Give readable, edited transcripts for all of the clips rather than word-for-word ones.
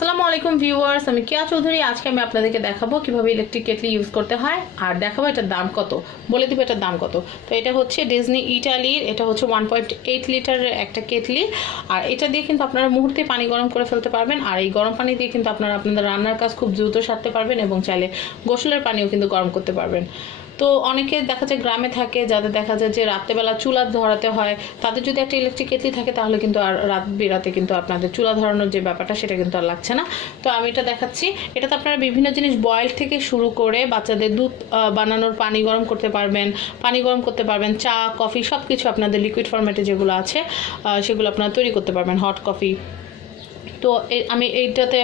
আসসালামু আলাইকুম ভিউয়ার্স, আমি কেয়া চৌধুরী। আজকে আমি আপনাদেরকে দেখাবো কিভাবে ইলেকট্রিক কেটলি ইউজ করতে হয় আর দেখাবো এটার দাম কত, বলে দিব এটার দাম কত। তো এটা হচ্ছে ডিজনি ইটালির, এটা হচ্ছে 1.8 লিটারের একটা কেটলি। আর এটা দিয়ে কিন্তু আপনারা মুহূর্তে পানি গরম করে ফেলতে পারবেন। আর এই গরম পানি দিয়ে কিন্তু আপনারা আপনাদের রান্নার কাজ খুব দ্রুত সারতে পারবেন এবং চাইলে গোসলের পানিও কিন্তু গরম করতে পারবেন। তো অনেকে দেখা যায় গ্রামে থাকে, যাদের দেখা যায় যে রাত্রেবেলা চুলা ধরাতে হয়, তাদের যদি একটা ইলেকট্রিক কেটলি থাকে তাহলে কিন্তু আর রাত বিরাতে কিন্তু আপনাদের চুলা ধরানোর যে ব্যাপারটা সেটা কিন্তু আর লাগছে না। তো আমি এটা দেখাচ্ছি। এটাতে আপনারা বিভিন্ন জিনিস বয়েল থেকে শুরু করে বাচ্চাদের দুধ বানানোর পানি গরম করতে পারবেন, চা কফি সব কিছু আপনাদের লিকুইড ফরম্যাটে যেগুলো আছে সেগুলো আপনারা তৈরি করতে পারবেন, হট কফি। তো আমি এইটাতে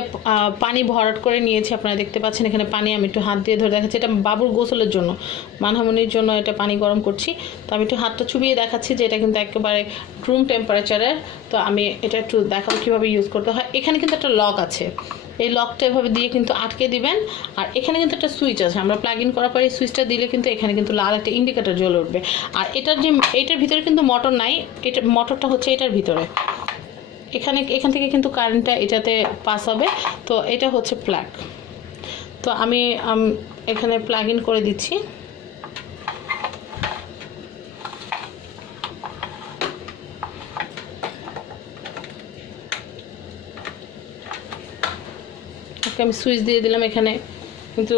পানি ভরাট করে নিয়েছি, আপনারা দেখতে পাচ্ছেন এখানে পানি আমি একটু হাত দিয়ে ধরে দেখাচ্ছি। এটা বাবুর গোসলের জন্য, মানহামনির জন্য এটা পানি গরম করছি। তো আমি একটু হাতটা চুবিয়ে দেখাচ্ছি যে এটা কিন্তু একেবারে রুম টেম্পারেচারের। তো আমি এটা একটু দেখাবো কীভাবে ইউজ করতে হয়। এখানে কিন্তু একটা লক আছে, এই লকটা এভাবে দিয়ে কিন্তু আটকে দিবেন। আর এখানে কিন্তু একটা সুইচ আছে, আমরা প্লাগ ইন করার পরে এই সুইচটা দিলে কিন্তু এখানে কিন্তু লাল একটা ইন্ডিকেটর জ্বলে উঠবে। আর এটার ভিতরে কিন্তু মোটর নাই, এটা মোটরটা হচ্ছে এটার ভিতরে। এখান থেকে কিন্তু কারেন্টটা এটাতে পাস হবে। তো এটা হচ্ছে প্লাগ। তো আমি এখানে প্লাগ ইন করে দিচ্ছি। আমি সুইচ দিয়ে দিলাম, এখানে কিন্তু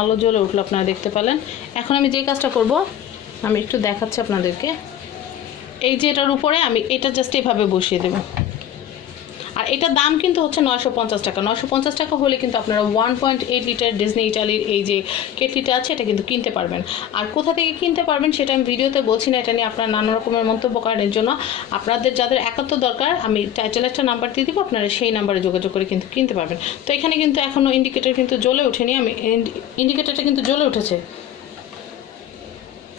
আলো জ্বলে উঠলো, আপনারা দেখতে পেলেন। এখন আমি যে কাজটা করব আমি একটু দেখাচ্ছি আপনাদেরকে। এই যে এটার উপরে আমি এটা জাস্ট এইভাবে বসিয়ে দেবো। আর এটার দাম কিন্তু হচ্ছে 950 টাকা। 950 টাকা হলে কিন্তু আপনারা 1.8 লিটার ডিজনি ইটালির এই যে কেটলিটা আছে এটা কিন্তু কিনতে পারবেন। আর কোথা থেকে কিনতে পারবেন সেটা আমি ভিডিওতে বলছি না, এটা নিয়ে আপনারা নানা রকমের মন্তব্য করার জন্য আপনাদের যাদের একান্ত দরকার আমি টাইটেল একটা নাম্বার দিয়ে দিব, আপনারা সেই নাম্বারে যোগাযোগ করে কিন্তু কিনতে পারবেন। তো এখানে কিন্তু এখনও ইন্ডিকেটর কিন্তু জ্বলে ওঠেনি, আমি ইন্ডিকেটরটা কিন্তু জ্বলে উঠেছে।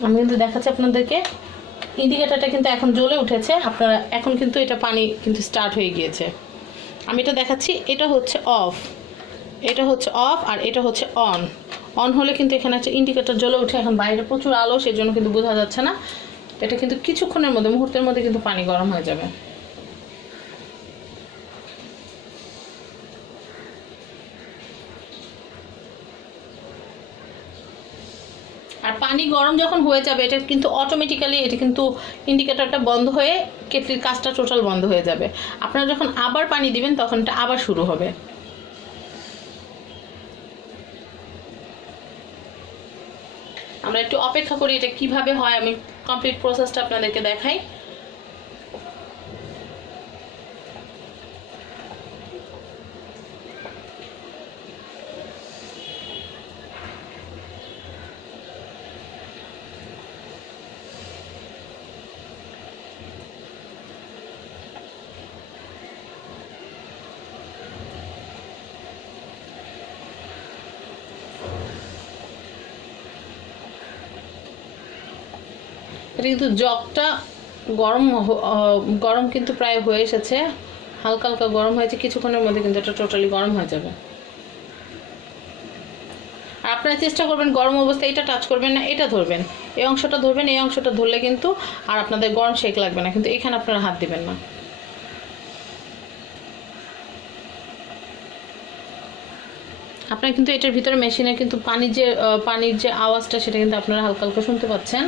আমি কিন্তু দেখাচ্ছি আপনাদেরকে, ইন্ডিকেটরটা কিন্তু এখন জ্বলে উঠেছে। আপনারা এখন কিন্তু এটা পানি কিন্তু স্টার্ট হয়ে গিয়েছে। আমি এটা দেখাচ্ছি, এটা হচ্ছে অফ, আর এটা হচ্ছে অন হলে কিন্তু এখানে একটা ইন্ডিকেটর জ্বলে উঠে। এখন বাইরে প্রচুর আলো, সেই জন্য কিন্তু বোঝা যাচ্ছে না। এটা কিন্তু কিছুক্ষণের মধ্যে, মুহূর্তের মধ্যে কিন্তু পানি গরম হয়ে যাবে। আর পানি গরম যখন হয়ে যাবে এটা কিন্তু অটোমেটিক্যালি এটা কিন্তু ইন্ডিকেটরটা বন্ধ হয়ে কেটলির কাজটা টোটাল বন্ধ হয়ে যাবে। আপনারা যখন আবার পানি দিবেন তখন এটা আবার শুরু হবে। আমরা একটু অপেক্ষা করি এটা কিভাবে হয়, আমি কমপ্লিট প্রসেসটা আপনাদেরকে দেখাই। এটা কিন্তু জগটা গরম কিন্তু প্রায় হয়ে এসেছে, হালকা হালকা গরম হয়েছে। কিছুক্ষণের মধ্যে কিন্তু এটা টোটালি গরম হয়ে যাবে। আর আপনারা চেষ্টা করবেন গরম অবস্থায় এটা টাচ করবেন না, এটা ধরবেন, এই অংশটা ধরবেন। এই অংশটা ধরলে কিন্তু আর আপনাদের গরম শেক লাগবে না, কিন্তু এখানে আপনারা হাত দিবেন না। আপনারা কিন্তু এটার ভিতরে মেশিনে কিন্তু পানির যে আওয়াজটা সেটা কিন্তু আপনারা হালকা হালকা শুনতে পাচ্ছেন।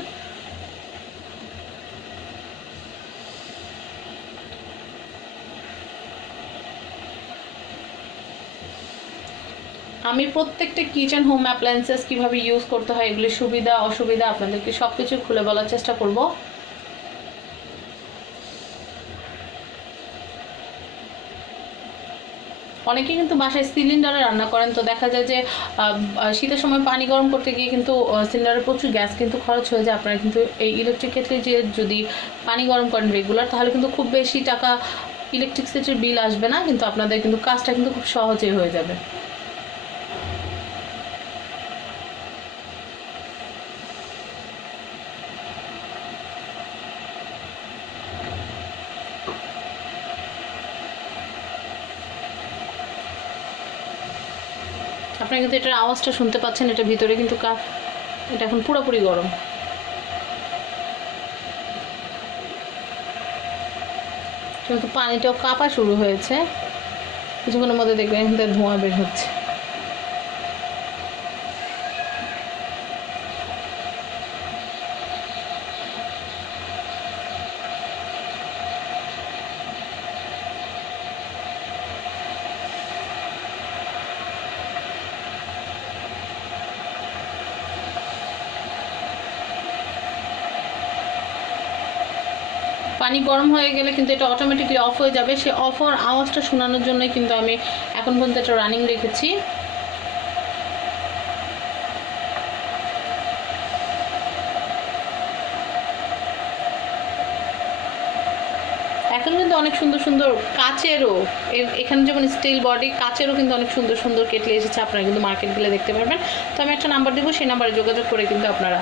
আমি প্রত্যেকটা কিচেন হোম অ্যাপ্লায়েন্সেস কীভাবে ইউজ করতে হয়, এগুলির সুবিধা অসুবিধা আপনাদেরকে সব কিছু খুলে বলার চেষ্টা করব। অনেকে কিন্তু বাসায় সিলিন্ডারে রান্না করেন, তো দেখা যায় যে শীতের সময় পানি গরম করতে গিয়ে কিন্তু সিলিন্ডারে প্রচুর গ্যাস কিন্তু খরচ হয়ে যায়। আপনারা কিন্তু এই ইলেকট্রিক কেটলি যে যদি পানি গরম করেন রেগুলার, তাহলে কিন্তু খুব বেশি টাকা ইলেকট্রিসিটির বিল আসবে না, কিন্তু আপনাদের কিন্তু কাজটা কিন্তু খুব সহজেই হয়ে যাবে। আপনারা কিন্তু এটার আওয়াজটা শুনতে পাচ্ছেন, এটা ভিতরে কিন্তু এটা এখন পুরোপুরি গরম। কিন্তু পানিটাও কাঁপা শুরু হয়েছে। কিছুক্ষণের মধ্যে দেখবেন এখান থেকে ধোঁয়া বের হচ্ছে। পানি গরম হয়ে গেলে কিন্তু এটা অটোমেটিকলি অফ হয়ে যাবে। সে অফ হওয়ার আওয়াজটা শোনানোর জন্যই কিন্তু আমি এখন পর্যন্ত এটা রানিং রেখেছি। এখন কিন্তু অনেক সুন্দর সুন্দর কাচেরও, এখানে যেমন স্টিল বডি, কাচেরও কিন্তু অনেক সুন্দর সুন্দর কেটলি এসেছে। আপনারা কিন্তু মার্কেট গেলে দেখতে পারবেন। তো আমি একটা নাম্বার দেবো, সেই নাম্বারে যোগাযোগ করে কিন্তু আপনারা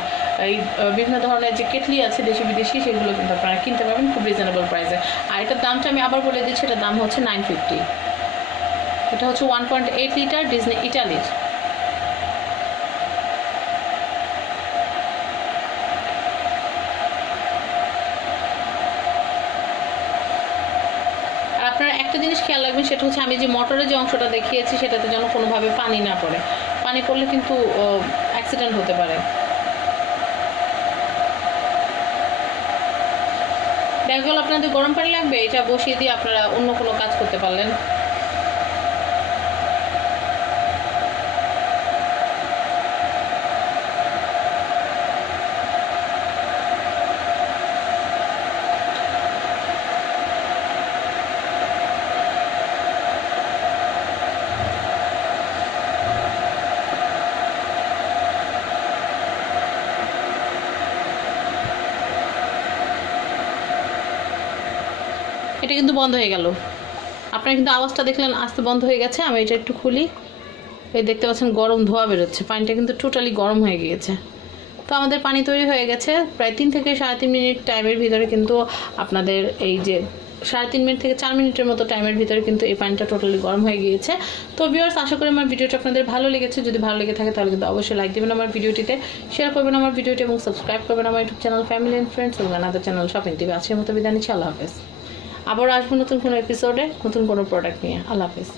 এই বিভিন্ন ধরনের যে কেটলি আছে দেশি বিদেশি, সেগুলো কিন্তু আপনারা কিনতে পারবেন খুব রিজনেবল প্রাইসে। আর এটার দামটা আমি আবার বলে দিচ্ছি, এটার দাম হচ্ছে 950। এটা হচ্ছে 1.8 লিটার ডিজনি ইটালির। আপনারা একটা জিনিস খেয়াল রাখবেন, সেটা হচ্ছে আমি যে মোটরের যে অংশটা দেখিয়েছি সেটাতে যেন কোনোভাবে পানি না পড়ে। পানি পড়লে কিন্তু অ্যাক্সিডেন্ট হতে পারে। দেখা গেল আপনাদের গরম পানি লাগবে, এটা বসিয়ে দিয়ে আপনারা অন্য কোনো কাজ করতে পারলেন। এটা কিন্তু বন্ধ হয়ে গেল। আপনারা কিন্তু আওয়াজটা দেখলেন, আস্তে বন্ধ হয়ে গেছে। আমি এটা একটু খুলি, এই দেখতে পাচ্ছেন গরম ধোঁয়া বেরোচ্ছে। পানিটা কিন্তু টোটালি গরম হয়ে গিয়েছে। তো আমাদের পানি তৈরি হয়ে গেছে। প্রায় 3 থেকে 3.5 মিনিট টাইমের ভিতরে কিন্তু আপনাদের এই যে 3.5 মিনিট থেকে 4 মিনিটের মতো টাইমের ভিতরে কিন্তু এই পানিটা টোটালি গরম হয়ে গিয়েছে। তো ভিউয়ার্স, আশা করি আমার ভিডিওটা আপনাদের ভালো লেগেছে। যদি ভালো লেগে থাকে তাহলে কিন্তু অবশ্যই লাইক দেবেন আমার ভিডিওটিতে, শেয়ার করবেন আমার ভিডিওটি এবং সাবস্ক্রাইব করবেন আমার YouTube channel family and friends এবং আনাদার চ্যানেল শপিং টিভি। আজকের মতো বিদায় নিচ্ছি। আল্লাহ হাফেজ। আবার আসবো নতুন কোনো এপিসোডে নতুন কোনো প্রোডাক্ট নিয়ে। আল্লাহ হাফেজ।